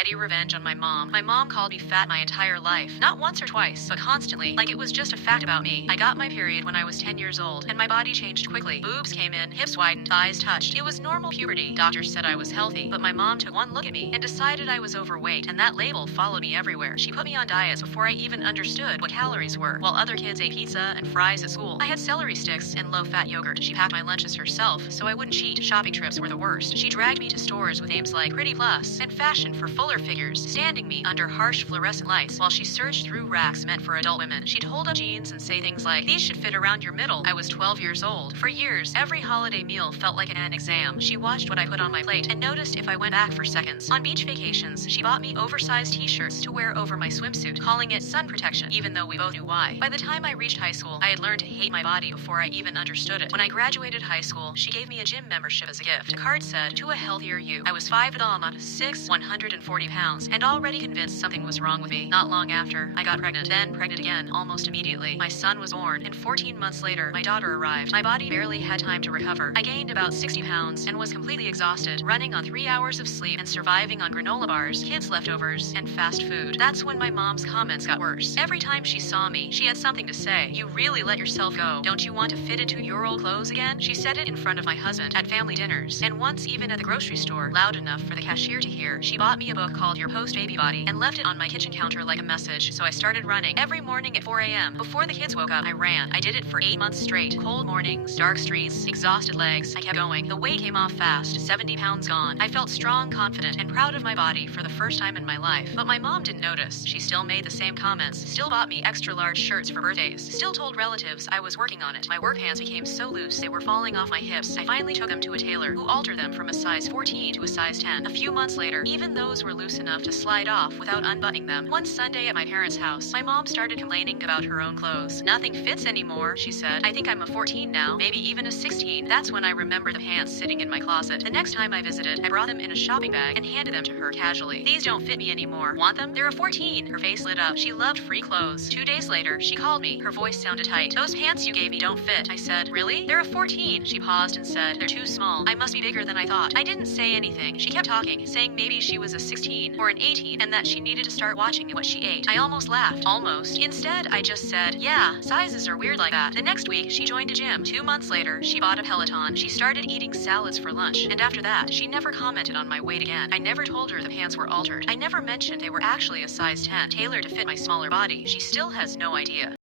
petty revenge on my mom. My mom called me fat my entire life. Not once or twice, but constantly, like it was just a fact about me. I got my period when I was 10 years old, and my body changed quickly. Boobs came in, hips widened, thighs touched. It was normal puberty. Doctors said I was healthy, but my mom took one look at me and decided I was overweight, and that label followed me everywhere. She put me on diets before I even understood what calories were. While other kids ate pizza and fries at school, I had celery sticks and low-fat yogurt. She packed my lunches herself, so I wouldn't cheat. Shopping trips were the worst. She dragged me to stores with names like Pretty Plus and Fashion for fuller figures, standing me under harsh fluorescent lights while she searched through racks meant for adult women. She'd hold up jeans and say things like, "These should fit around your middle." I was 12 years old. For years, every holiday meal felt like an exam. She watched what I put on my plate and noticed if I went back for seconds. On beach vacations, she bought me oversized t-shirts to wear over my swimsuit, calling it sun protection, even though we both knew why. By the time I reached high school, I had learned to hate my body before I even understood it. When I graduated high school, she gave me a gym membership as a gift. The card said, "To a healthier you." I was 5'6", 140 pounds, and already convinced something was wrong with me. Not long after, I got pregnant, then pregnant again, almost immediately. My son was born, and 14 months later, my daughter arrived. My body barely had time to recover. I gained about 60 pounds and was completely exhausted, running on 3 hours of sleep and surviving on granola bars, kids' leftovers, and fast food. That's when my mom's comments got worse. Every time she saw me, she had something to say. "You really let yourself go. Don't you want to fit into your old clothes again?" She said it in front of my husband, at family dinners, and once even at the grocery store, loud enough for the cashier to hear. She bought me a book called Your Post-Baby Body and left it on my kitchen counter like a message, so I started running. Every morning at 4 a.m. Before the kids woke up, I ran. I did it for 8 months straight. Cold mornings, dark streets, exhausted legs. I kept going. The weight came off fast, 70 pounds gone. I felt strong, confident, and proud of my body for the first time in my life. But my mom didn't notice. She still made the same comments, still bought me extra large shirts for birthdays, still told relatives I was working on it. My work pants became so loose they were falling off my hips. I finally took them to a tailor, who altered them from a size 14 to a size 10. A few months later, even those were loose enough to slide off without unbuttoning them. One Sunday at my parents' house, my mom started complaining about her own clothes. "Nothing fits anymore," she said. "I think I'm a 14 now, maybe even a 16. That's when I remembered the pants sitting in my closet. The next time I visited, I brought them in a shopping bag and handed them to her casually. "These don't fit me anymore. Want them? They're a 14. Her face lit up. She loved free clothes. 2 days later, she called me. Her voice sounded tight. "Those pants you gave me don't fit." I said, "Really? They're a 14. She paused and said, "They're too small. I must be bigger than I thought." I didn't say anything. She kept talking, saying maybe she was a 16 or an 18 and that she needed to start watching what she ate. I almost laughed. Almost. Instead, I just said, "Yeah, sizes are weird like that." The next week, she joined a gym. 2 months later, she bought a Peloton. She started eating salads for lunch, and after that, she never commented on my weight again. I never told her the pants were altered. I never mentioned they were actually a size 10, tailored to fit my smaller body. She still has no idea.